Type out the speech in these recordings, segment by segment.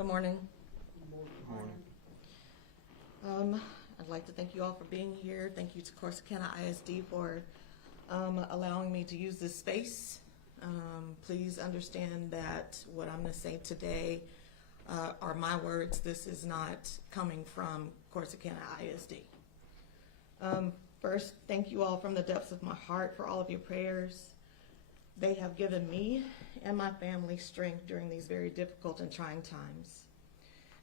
Good morning. Good morning. I'd like to thank you all for being here. Thank you to Corsicana ISD for allowing me to use this space. Please understand that what I'm going to say today are my words. This is not coming from Corsicana ISD. First, thank you all from the depths of my heart for all of your prayers. They have given me and my family strength during these very difficult and trying times.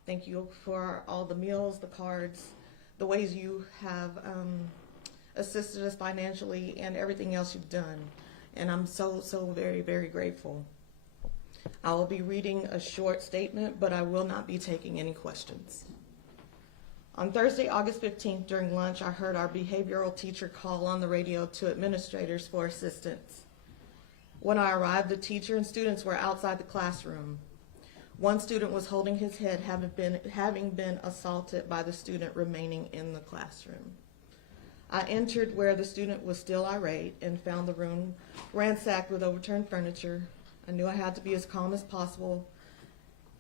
Thank you for all the meals, the cards, the ways you have assisted us financially, and everything else you've done. And I'm so very, very grateful. I will be reading a short statement, but I will not be taking any questions. On Thursday, August 15th, during lunch, I heard our behavioral teacher call on the radio to administrators for assistance. When I arrived, the teacher and students were outside the classroom. One student was holding his head, having been assaulted by the student remaining in the classroom. I entered where the student was still irate and found the room ransacked with overturned furniture. I knew I had to be as calm as possible,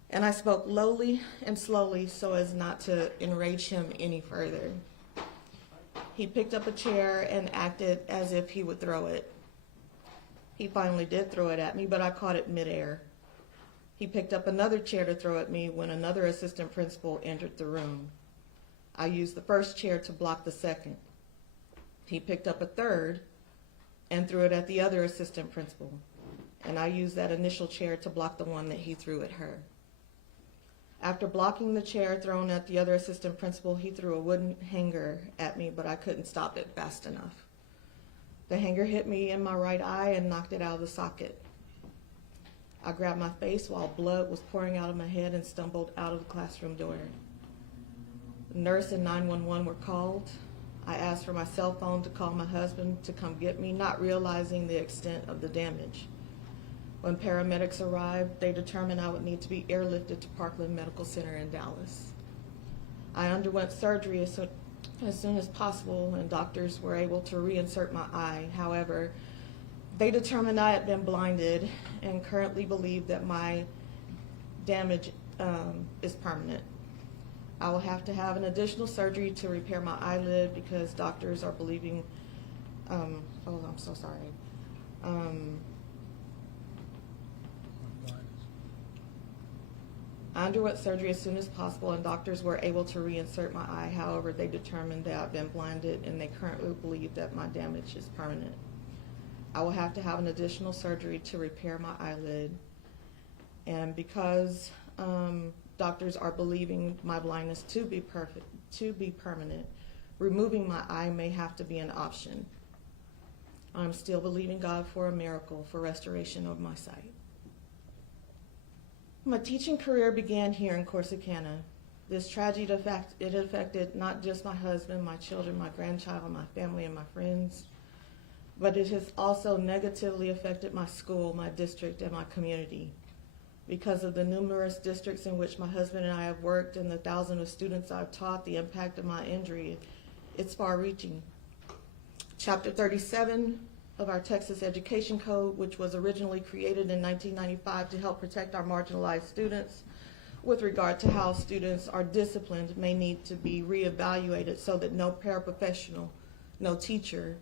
and I spoke lowly and slowly so as not to enrage him any further. He picked up a chair and acted as if he would throw it. He finally did throw it at me, but I caught it midair. He picked up another chair to throw at me when another assistant principal entered the room. I used the first chair to block the second. He picked up a third and threw it at the other assistant principal, and I used that initial chair to block the one that he threw at her. After blocking the chair thrown at the other assistant principal, he threw a wooden hanger at me, but I couldn't stop it fast enough. The hanger hit me in my right eye and knocked it out of the socket. I grabbed my face while blood was pouring out of my head and stumbled out of the classroom door. The nurse and 911 were called. I asked for my cell phone to call my husband to come get me, not realizing the extent of the damage. When paramedics arrived, they determined I would need to be airlifted to Parkland Medical Center in Dallas. I underwent surgery as soon as possible, and doctors were able to reinsert my eye. However, they determined I had been blinded and currently believe that my damage is permanent. I will have to have an additional surgery to repair my eyelid because doctors are believing, I'm so sorry. I underwent surgery as soon as possible, and doctors were able to reinsert my eye. However, they determined that I've been blinded, and they currently believe that my damage is permanent. I will have to have an additional surgery to repair my eyelid, and because doctors are believing my blindness to be permanent, removing my eye may have to be an option. I'm still believing God for a miracle for restoration of my sight. My teaching career began here in Corsicana. This tragedy affected not just my husband, my children, my grandchild, my family, and my friends, but it has also negatively affected my school, my district, and my community. Because of the numerous districts in which my husband and I have worked and the thousands of students I've taught, the impact of my injury, it's far-reaching. Chapter 37 of our Texas Education Code, which was originally created in 1995 to help protect our marginalized students with regard to how students are disciplined, may need to be reevaluated so that no paraprofessional, no teacher,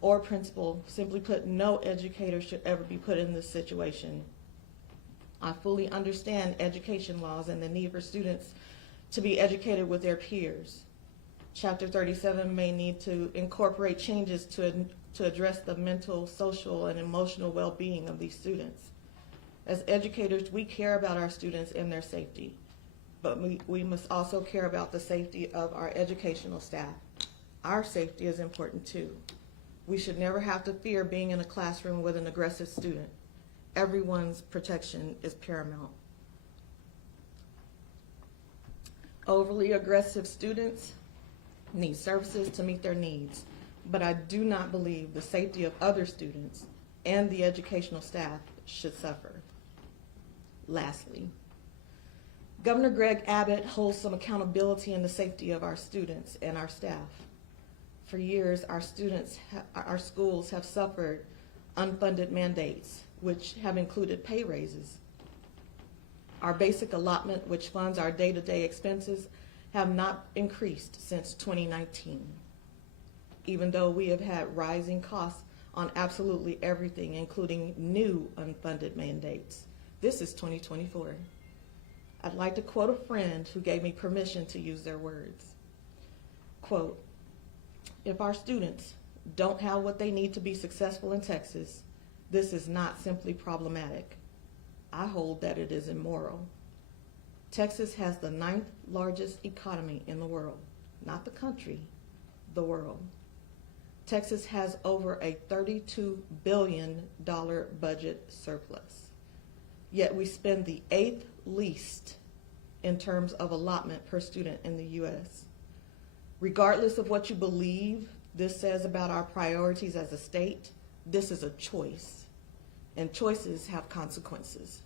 or principal, simply put, no educator should ever be put in this situation. I fully understand education laws and the need for students to be educated with their peers. Chapter 37 may need to incorporate changes to address the mental, social, and emotional well-being of these students. As educators, we care about our students and their safety, but we must also care about the safety of our educational staff. Our safety is important too. We should never have to fear being in a classroom with an aggressive student. Everyone's protection is paramount. Overly aggressive students need services to meet their needs, but I do not believe the safety of other students and the educational staff should suffer. Lastly, Governor Greg Abbott holds some accountability in the safety of our students and our staff. For years, our schools have suffered unfunded mandates, which have included pay raises. Our basic allotment, which funds our day-to-day expenses, have not increased since 2019, even though we have had rising costs on absolutely everything, including new unfunded mandates. This is 2024. I'd like to quote a friend who gave me permission to use their words. Quote, "If our students don't have what they need to be successful in Texas, this is not simply problematic. I hold that it is immoral. Texas has the 9th largest economy in the world, not the country, the world. Texas has over a $32 billion budget surplus. Yet we spend the 8th least in terms of allotment per student in the U.S. Regardless of what you believe this says about our priorities as a state, this is a choice, and choices have consequences.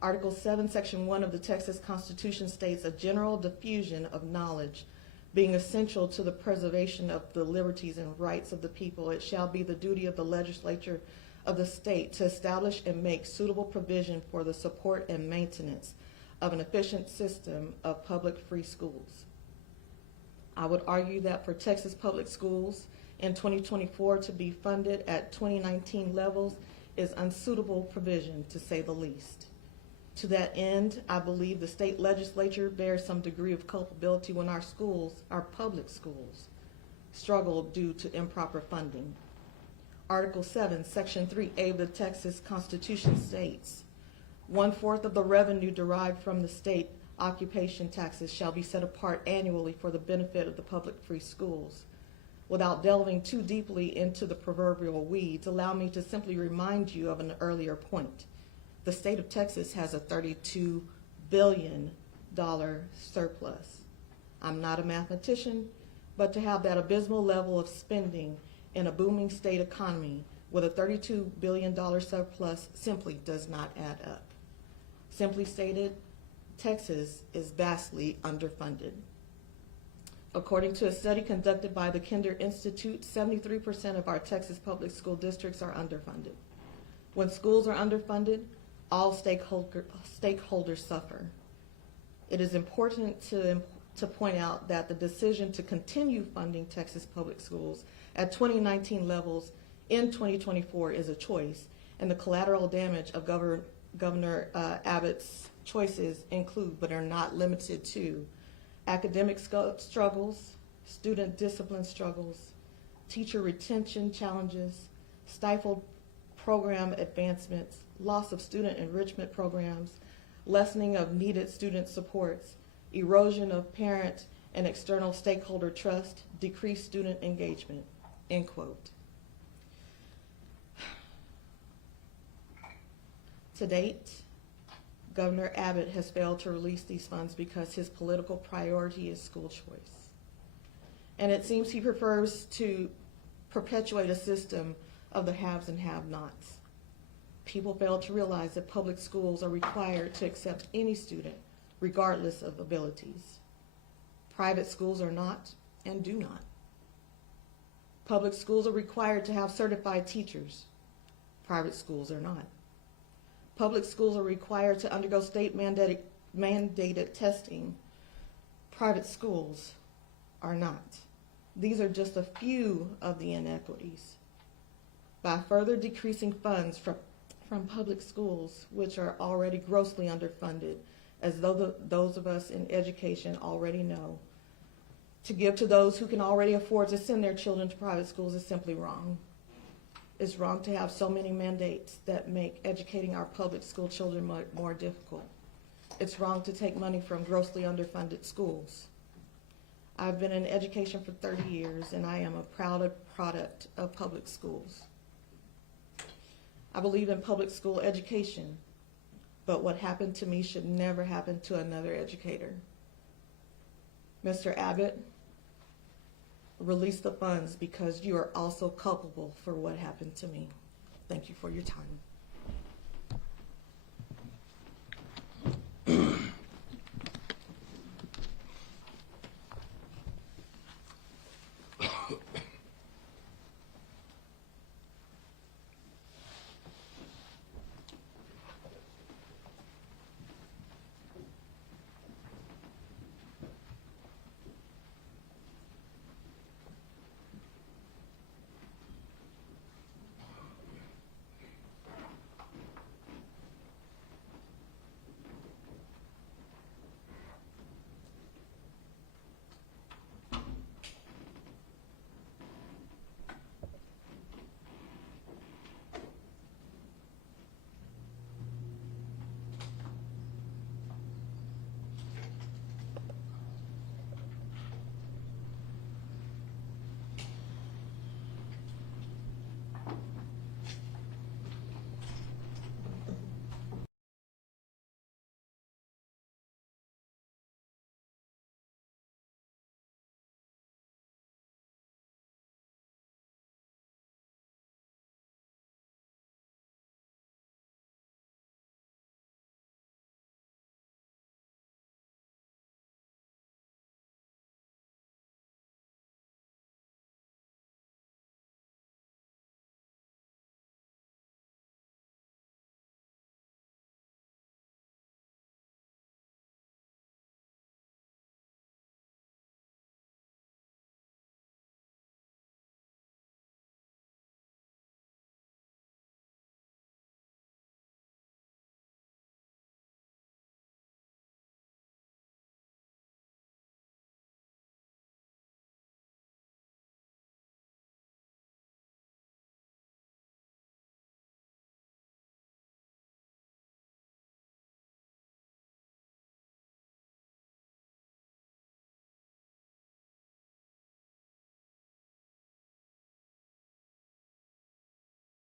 Article 7, Section 1 of the Texas Constitution states a general diffusion of knowledge being essential to the preservation of the liberties and rights of the people. It shall be the duty of the legislature of the state to establish and make suitable provision for the support and maintenance of an efficient system of public free schools. I would argue that for Texas public schools in 2024 to be funded at 2019 levels is unsuitable provision, to say the least. To that end, I believe the state legislature bears some degree of culpability when our schools, our public schools, struggle due to improper funding. Article 7, Section 3A of the Texas Constitution states, 1/4 of the revenue derived from the state occupation taxes shall be set apart annually for the benefit of the public free schools. Without delving too deeply into the proverbial weeds, allow me to simply remind you of an earlier point. The state of Texas has a $32 billion surplus. I'm not a mathematician, but to have that abysmal level of spending in a booming state economy with a $32 billion surplus simply does not add up. Simply stated, Texas is vastly underfunded. According to a study conducted by the Kinder Institute, 73% of our Texas public school districts are underfunded. When schools are underfunded, all stakeholders suffer. It is important to point out that the decision to continue funding Texas public schools at 2019 levels in 2024 is a choice, and the collateral damage of Governor Abbott's choices include, but are not limited to, academic struggles, student discipline struggles, teacher retention challenges, stifled program advancements, loss of student enrichment programs, lessening of needed student supports, erosion of parent and external stakeholder trust, decreased student engagement, end quote. To date, Governor Abbott has failed to release these funds because his political priority is school choice. And it seems he prefers to perpetuate a system of the haves and have-nots. People fail to realize that public schools are required to accept any student, regardless of abilities. Private schools are not and do not. Public schools are required to have certified teachers. Private schools are not. Public schools are required to undergo state mandated testing. Private schools are not. These are just a few of the inequities. By further decreasing funds from public schools, which are already grossly underfunded, as though those of us in education already know, to give to those who can already afford to send their children to private schools is simply wrong. It's wrong to have so many mandates that make educating our public school children more difficult. It's wrong to take money from grossly underfunded schools. I've been in education for 30 years, and I am a proud product of public schools. I believe in public school education, but what happened to me should never happen to another educator. Mr. Abbott, release the funds because you are also culpable for what happened to me. Thank you for your time.